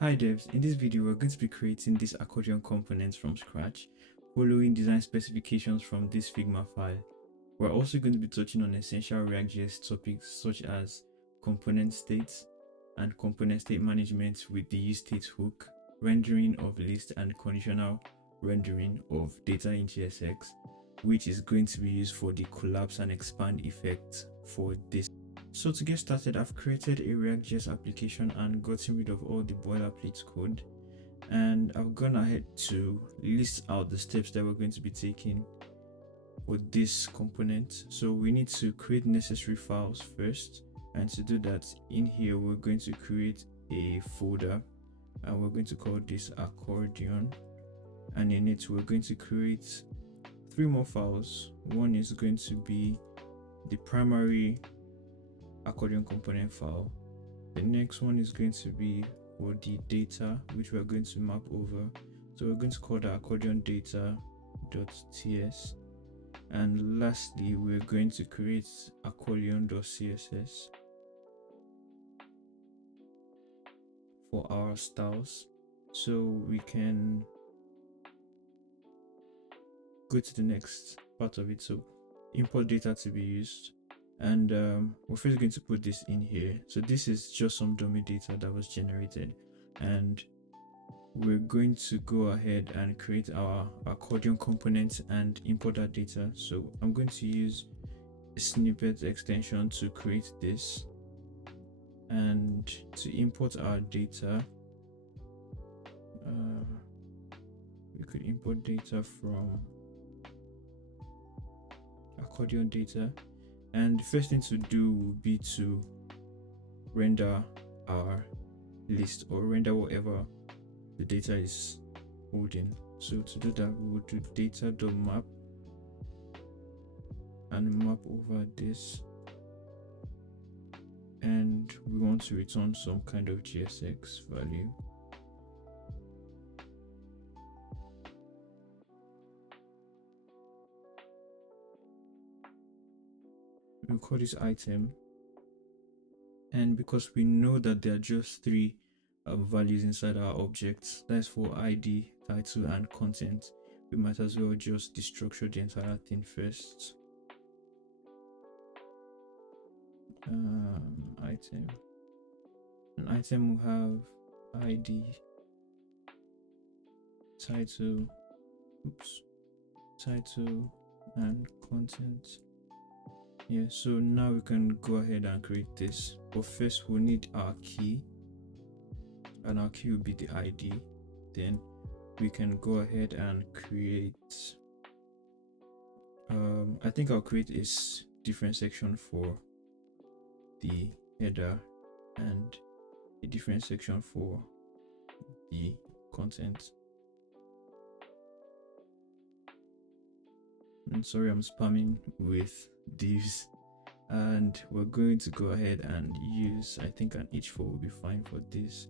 Hi devs, in this video we're going to be creating this accordion components from scratch, following design specifications from this Figma file. We're also going to be touching on essential React.js topics such as component states and component state management with the useState hook, rendering of list and conditional rendering of data in JSX, which is going to be used for the collapse and expand effect for this. So to get started, I've created a React.js application and gotten rid of all the boilerplate code, and I've gone ahead to list out the steps that we're going to be taking for this component. So we need to create necessary files first, and to do that, in here we're going to create a folder and we're going to call this Accordion, and in it we're going to create 3 more files. One is going to be the primary Accordion component file. The next one is going to be for the data, which we're going to map over. So we're going to call the accordion data.ts, and lastly we're going to create accordion.css for our styles. So we can go to the next part of it. So import data to be used, and we're first going to put this in here. So this is just some dummy data that was generated, and we're going to go ahead and create our accordion component and import that data. So I'm going to use a snippet extension to create this, and to import our data, we could import data from accordion data. And the first thing to do would be to render our list, or render whatever the data is holding. So to do that, we will do data.map and map over this, and we want to return some kind of JSX value. We'll call this item, and because we know that there are just 3 values inside our objects, that's for ID, title and content, we might as well just destructure the entire thing first. Item, an item will have ID, title, title and content. Yeah, so now we can go ahead and create this, but first we'll need our key, and our key will be the ID. Then we can go ahead and create I think I'll create a different section for the header and a different section for the content. And sorry, I'm spamming with divs, and we're going to go ahead and use, I think an h4 will be fine for this,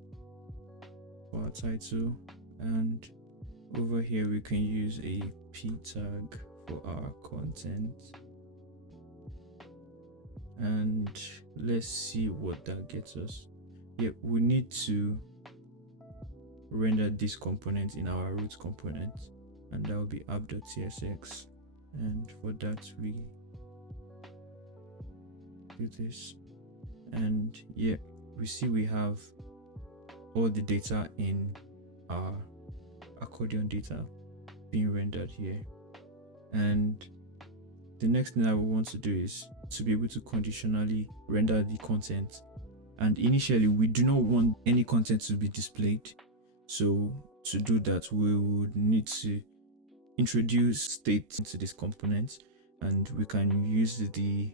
for our title, and over here we can use a p tag for our content, and let's see what that gets us. Yeah, we need to render this component in our root component, and that will be app.tsx, and for that we do this, and yeah, we see we have all the data in our accordion data being rendered here. And the next thing that we want to do is to be able to conditionally render the content, and initially we do not want any content to be displayed. So to do that, we would need to introduce state into this component, and we can use the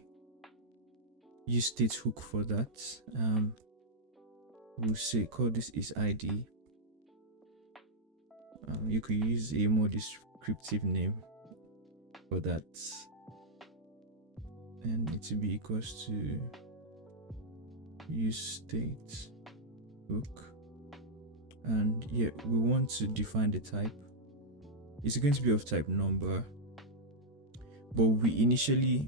useState hook for that. We'll say call this is ID. You could use a more descriptive name for that, and it will be equals to useState hook. And yeah, we want to define the type. It's going to be of type number, but we initially,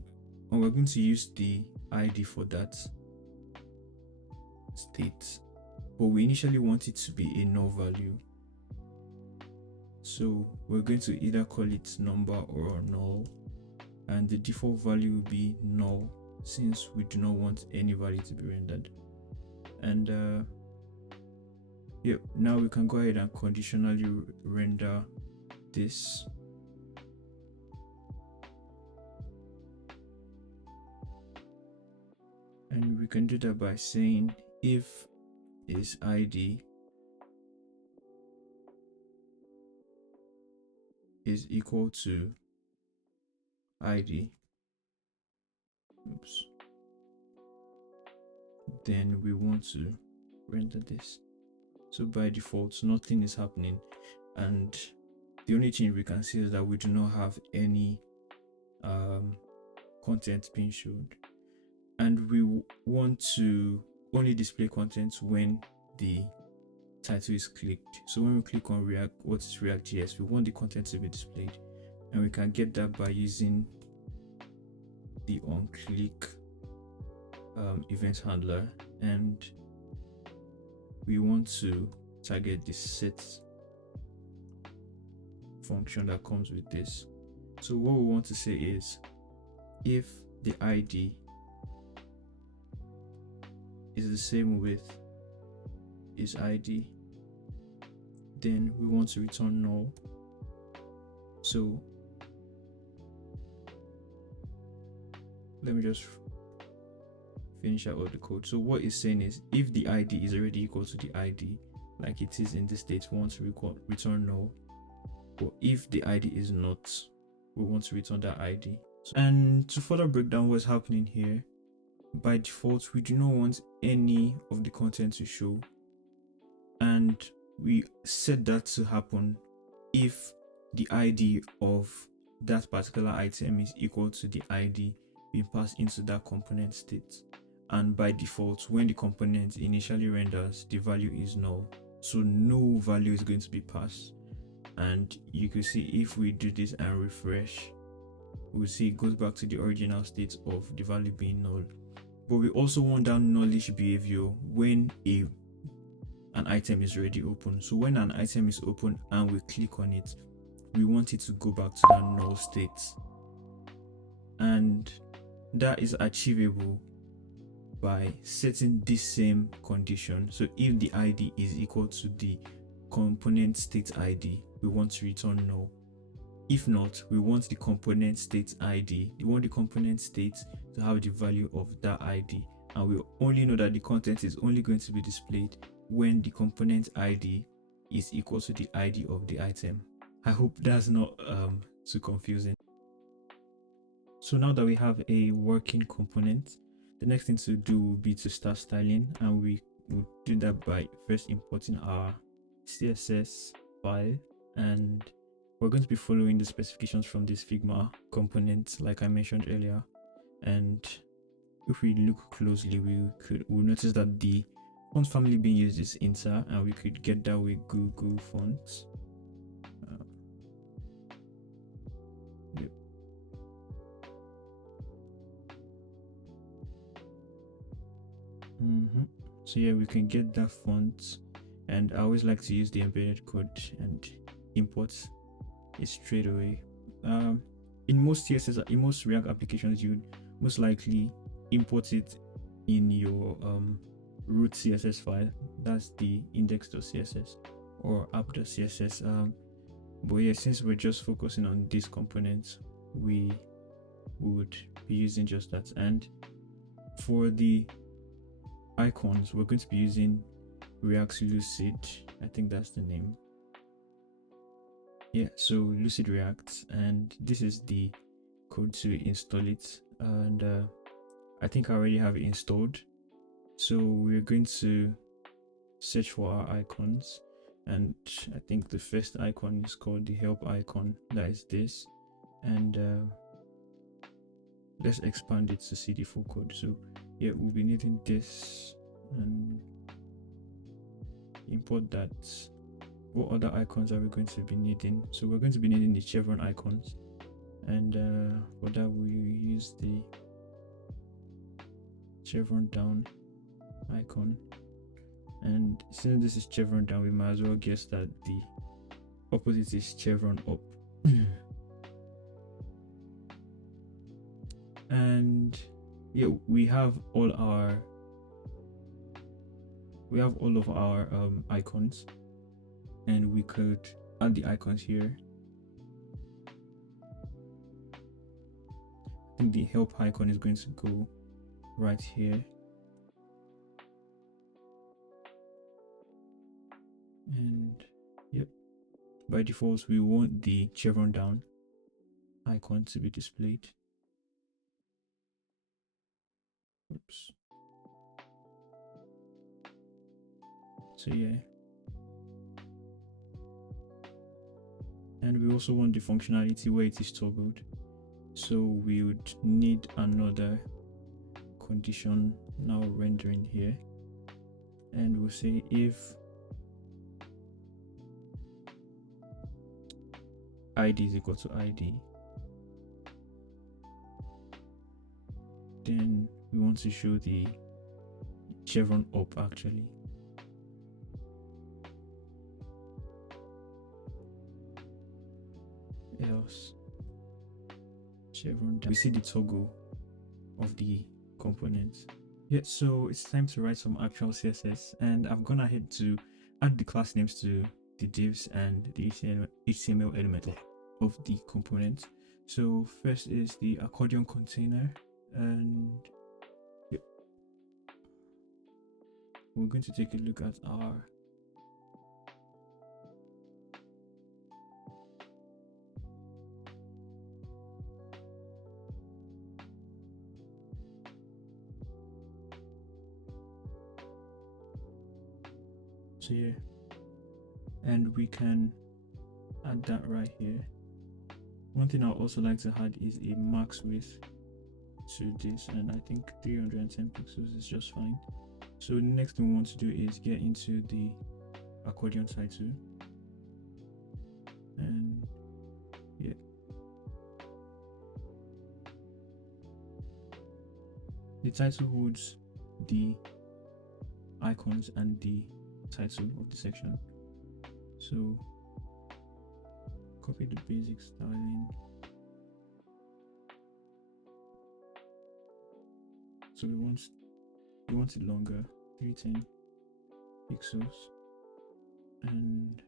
and we're going to use the ID for that state, but we initially want it to be a null value. So we're going to either call it number or null, and the default value will be null since we do not want any value to be rendered. And yeah, now we can go ahead and conditionally render this. And we can do that by saying if is id is equal to id, oops, then we want to render this. So by default nothing is happening, and the only change we can see is that we do not have any content being showed, and we want to only display content when the title is clicked. So when we click on React, what is React.js, we want the content to be displayed, and we can get that by using the onClick event handler, and we want to target the set function that comes with this. So what we want to say is if the id is the same with is id, then we want to return null. So let me just finish out all the code. So what it's saying is if the id is already equal to the id like it is in this state, we want to return null, but if the id is not, we want to return that id. And to further break down what's happening here, by default we do not want any of the content to show, and we set that to happen if the id of that particular item is equal to the id being passed into that component state. And by default, when the component initially renders, the value is null, so no value is going to be passed. And you can see if we do this and refresh, we'll see it goes back to the original state of the value being null. But we also want that nullish behavior when an item is already open. So when an item is open and we click on it, we want it to go back to that null state, and that is achievable by setting this same condition. So if the id is equal to the component state id, we want to return null. If not, we want the component state id, we want the component state to have the value of that id, and we only know that the content is only going to be displayed when the component id is equal to the id of the item. I hope that's not too confusing. So now that we have a working component, the next thing to do will be to start styling, and we will do that by first importing our CSS file, and we're going to be following the specifications from this Figma component like I mentioned earlier. And if we look closely, we'll notice that the font family being used is Inter, and we could get that with Google Fonts. Yep. So yeah, we can get that font, and I always like to use the embedded code and import it straight away. In most CSS, in most React applications, you'd most likely import it in your root CSS file. That's the index.css or app.css. But yeah, since we're just focusing on this component, we would be using just that. And for the icons, we're going to be using React's Lucid. I think that's the name. Yeah, so Lucid React, and this is the code to install it, and I think I already have it installed. So we're going to search for our icons, and I think the first icon is called the help icon, that is this, and let's expand it to see the full code. So yeah, we'll be needing this, and import that. What other icons are we going to be needing? So we're going to be needing the chevron icons, and for that we use the chevron down icon, And since this is chevron down, we might as well guess that the opposite is chevron up. And yeah, we have all of our icons, and we could add the icons here. I think the help icon is going to go right here, and yep, by default we want the chevron down icon to be displayed. Oops. So yeah, and we also want the functionality where it is toggled, so we would need another condition now rendering here, and we'll say if id is equal to id, then we want to show the chevron up actually. Else chevron down. We see the toggle of the components. Yeah, so it's time to write some actual CSS, and I've gone ahead to add the class names to the divs and the HTML element of the component. So first is the accordion container, and yep, we're going to take a look at our so yeah, and we can add that right here. One thing I'd also like to add is a max width to this, and I think 310 pixels is just fine. So the next thing we want to do is get into the accordion title, and yeah, the title holds the icons and the title of the section. So copy the basic styling. So we want it longer, 310 pixels, and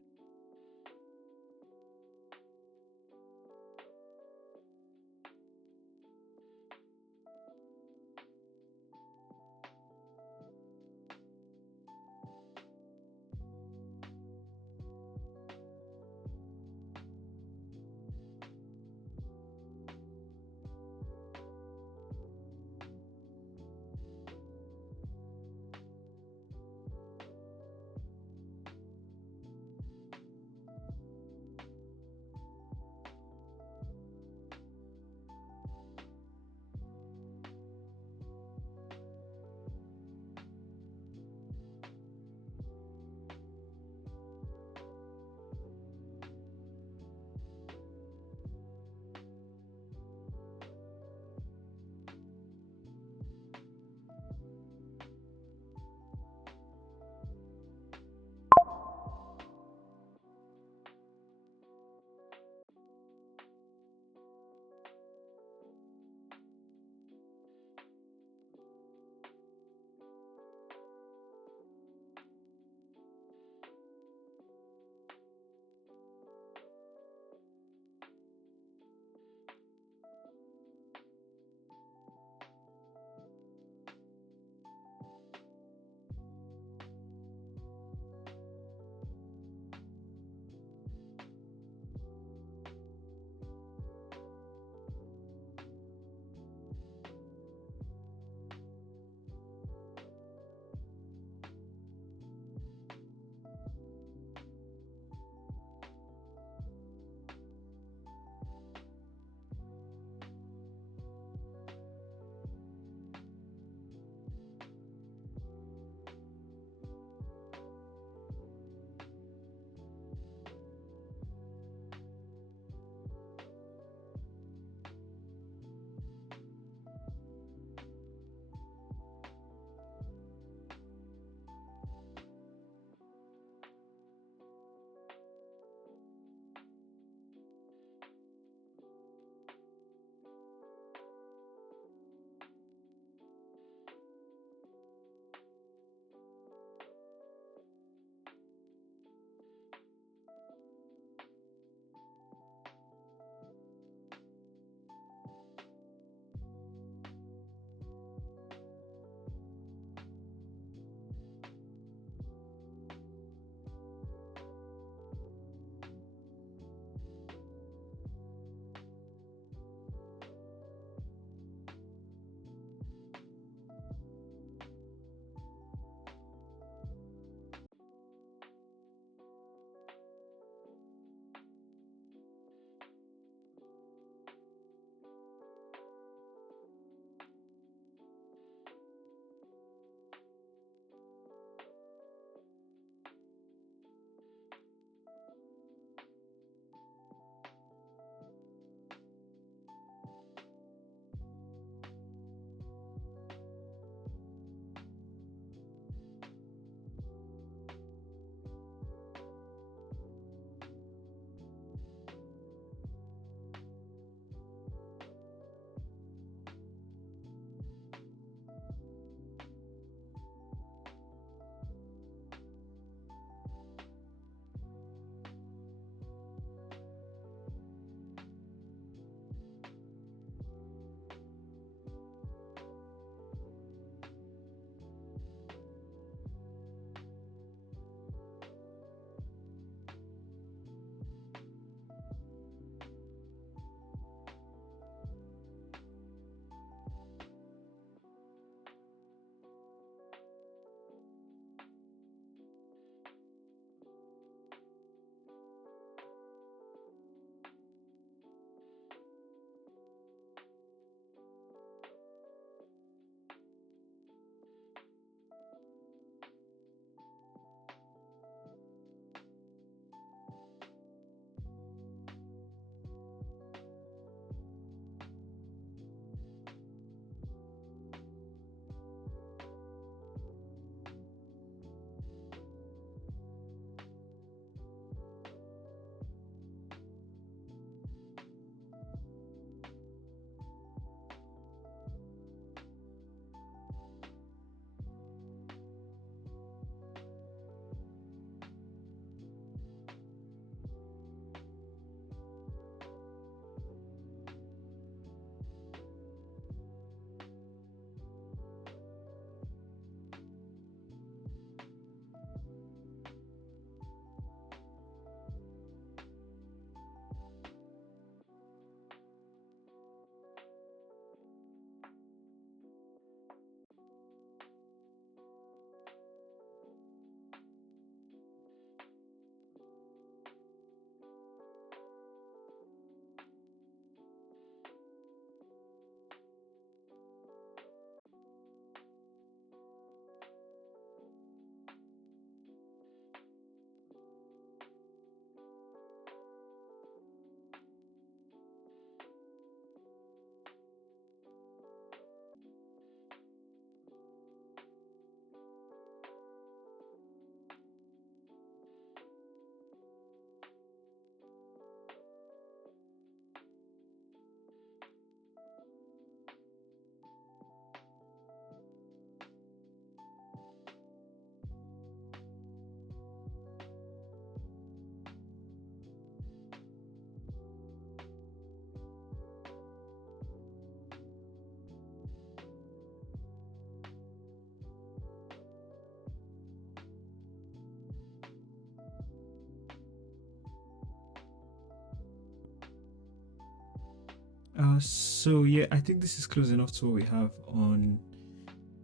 So yeah, I think this is close enough to what we have on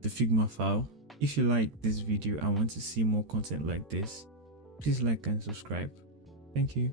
the Figma file. If you like this video and want to see more content like this, please like and subscribe. Thank you.